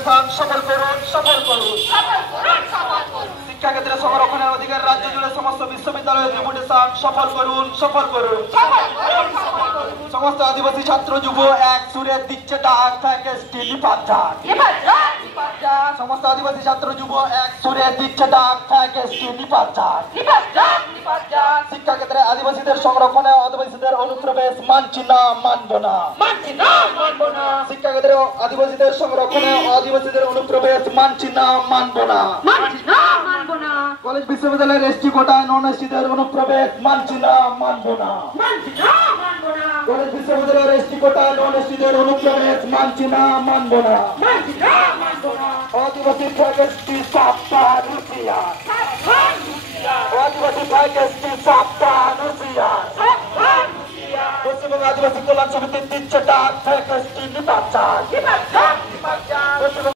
সফল করুন, সফল করুন। শিক্ষা ক্ষেত্রে সংরক্ষণের অধিকার রাজ্য জুড়ে সমস্ত বিশ্ববিদ্যালয়ে ডেপুটেশন সফল করুন, সফল করুন। সমস্ত আদিবাসী ছাত্র যুব এক সুরে দিচ্ছে ডাক ফ্যাকাল্টি নিপাত। সমস্ত আদিবাসী ছাত্র যুব এক সুরে দিচ্ছে ডাক ফ্যাকাল্টি নিপাত। শিক্ষা ক্ষেত্রে আদিবাসীদের সংরক্ষণে আদিবাসীদের অনুপ্রবেশ মানছি না, মানব না। শিক্ষা ক্ষেত্রে আদিবাসীদের সংরক্ষণে আদিবাসীদের অনুপ্রবেশ মানছি না, মানব না। কলেজ বিশ্ববিদ্যালয়ের এসটি কোটায় নন এসটিদের অনুপ্রবেশ মানছি না, মানব না। কলেজ বিশ্ববিদ্যালয়ের এসটি কোটায় নন এসটিদের অনুপ্রবেশ মানছি না, মানব না। আদিবাসী ফ্যাকাল্টি সাবধান হুঁশিয়ার, আদিবাসী ফ্যাকাল্টি সাবধান হুঁশিয়ার। পশ্চিমবঙ্গ আদিবাসী কল্যাণ সমিতি দিচ্ছে ডাক ফ্যাকাল্টি নিপাত।